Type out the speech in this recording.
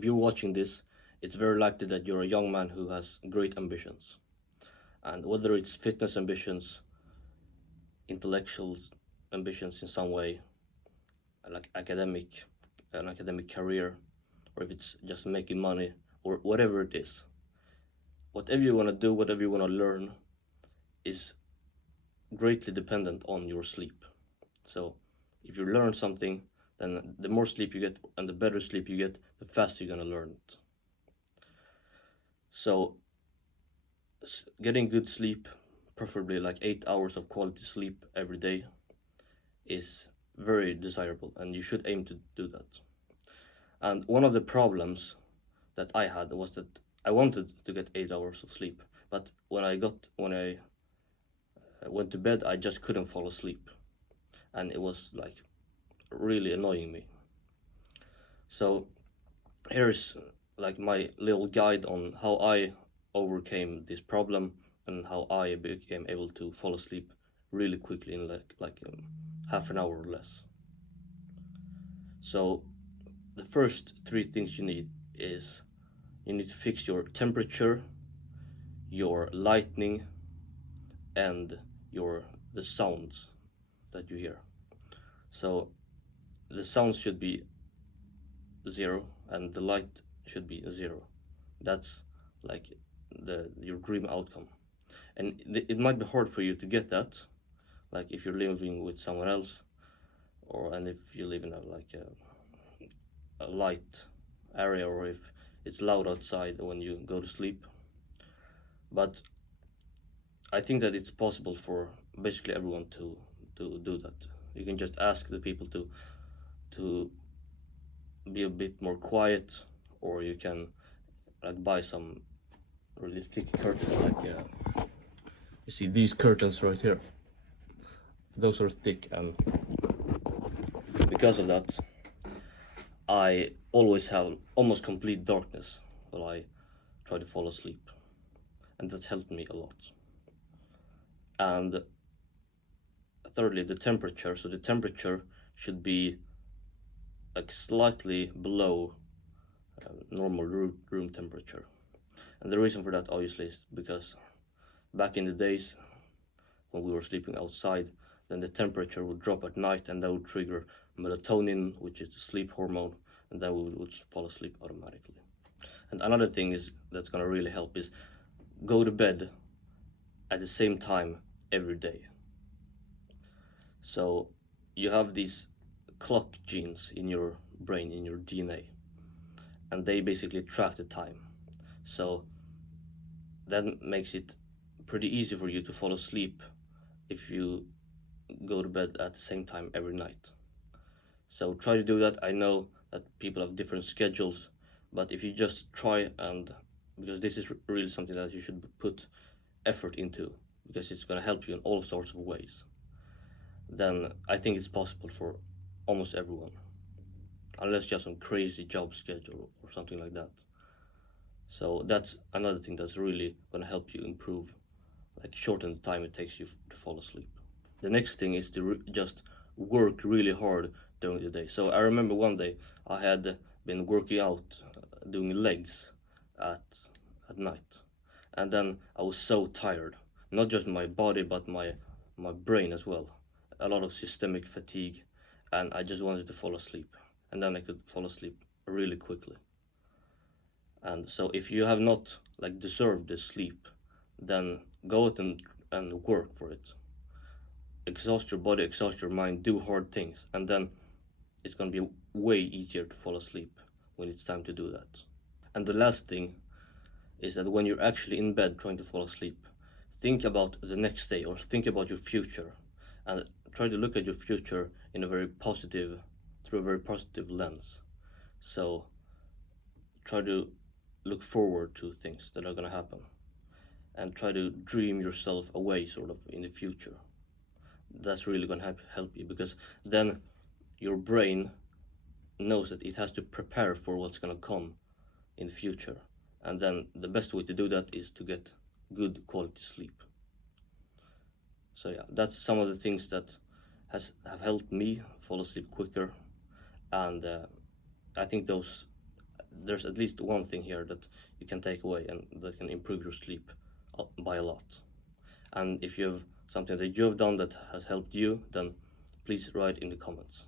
if you're watching this, it's very likely that you're a young man who has great ambitions. And whether it's fitness ambitions, intellectual ambitions in some way, like an academic career, or if it's just making money, or whatever it is, whatever you want to do, whatever you want to learn, is greatly dependent on your sleep. So if you learn something, then the more sleep you get and the better sleep you get, the faster you're going to learn it. So getting good sleep, preferably like 8 hours of quality sleep every day, is very desirable, and you should aim to do that. And one of the problems that I had was that I wanted to get 8 hours of sleep, but when I went to bed, I just couldn't fall asleep, and it was like really annoying me. So here's like my little guide on how I overcame this problem and how I became able to fall asleep really quickly in half an hour or less. So the first three things you need is you need to fix your temperature, your lighting, and the sounds that you hear. So the sounds should be 0 and the light should be 0. That's like your dream outcome. And it might be hard for you to get that, like if you're living with someone else, and if you live in a light area, or if it's loud outside when you go to sleep. But I think that it's possible for basically everyone to do that. You can just ask the people to be a bit more quiet, or you can like buy some really thick curtains, you see these curtains right here. Those are thick, and because of that, I always have almost complete darkness while I try to fall asleep, and that helped me a lot. And thirdly, the temperature. So the temperature should be like slightly below normal room temperature. And the reason for that obviously is because back in the days when we were sleeping outside, then the temperature would drop at night, and that would trigger melatonin, which is the sleep hormone, and then we would fall asleep automatically. And another thing that's going to really help is go to bed at the same time every day. So you have these clock genes in your brain, in your DNA, and they basically track the time. So that makes it pretty easy for you to fall asleep if you go to bed at the same time every night. So try to do that. I know that people have different schedules, but if you just try, and because this is really something that you should put effort into, because it's going to help you in all sorts of ways, then I think it's possible for almost everyone, unless you have some crazy job schedule or something like that. So that's another thing that's really going to help you improve, like shorten the time it takes you to fall asleep. The next thing is to just work really hard during the day. So I remember one day I had been working out, doing legs at night, and then I was so tired, not just my body but my brain as well, a lot of systemic fatigue, and I just wanted to fall asleep, and then I could fall asleep really quickly. And so if you have not like deserved this sleep, then go out and work for it. Exhaust your body, exhaust your mind, do hard things, and then it's going to be way easier to fall asleep when it's time to do that. And the last thing is that when you're actually in bed trying to fall asleep, think about the next day, or think about your future, and try to look at your future in through a very positive lens. So try to look forward to things that are going to happen, and try to dream yourself away sort of in the future. That's really going to help you, because then your brain knows that it has to prepare for what's going to come in the future, and then the best way to do that is to get good quality sleep. So yeah, that's some of the things that have helped me fall asleep quicker, and I think there's at least one thing here that you can take away and that can improve your sleep by a lot. And if you have something that you have done that has helped you, then please write in the comments.